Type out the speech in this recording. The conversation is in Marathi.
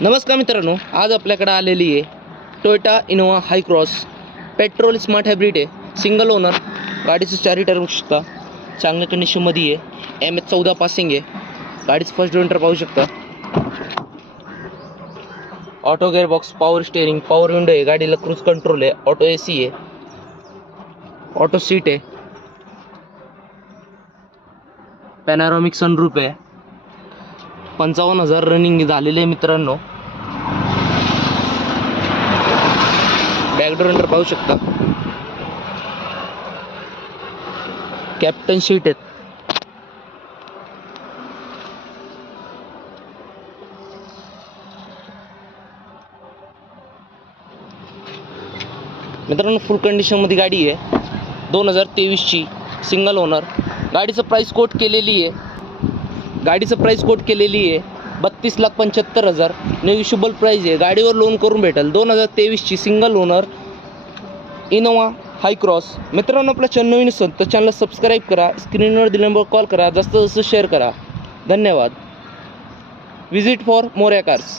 नमस्कार मित्रांनो, आज आपल्याकडे आलेली आहे टोयोटा इनोवा हाय क्रॉस पेट्रोल स्मार्ट हायब्रिड आहे. सिंगल ओनर गाडीचं 4 टायर बघू शकता, चांगल्या कंडिशनमध्ये आहे. MS14 पासिंग आहे. गाडीचं फर्स्ट ओनर पाहू शकता. Auto gearbox, power steering, power window आहे. गाडीला क्रूज कंट्रोल आहे. ऑटो AC आहे. ऑटो सीट आहे. पॅनारोमिक सनरूफ आहे. 55,000 रनिंग झालेले आहे मित्रांनो. बॅकडोर अंडर पाहू शकता. कॅप्टन सीट आहेत. मित्रांनो, फुल कंडिशनमध्ये गाडी आहे. 2023ची सिंगल ओनर. गाडीचं प्राइस कोट केलेली आहे. 32,75,000 नेगोशिएबल प्राइस आहे. गाडीवर लोन करून भेटेल. 2023ची सिंगल ओनर इनोवा हाय क्रॉस. मित्रांनो, आपल्या चॅनल नवीन असेल तर चॅनलला सबस्क्राईब करा. स्क्रीनवर दिलेल्या नंबरवर कॉल करा. जास्त शेअर करा. धन्यवाद. Visit for Morya cars.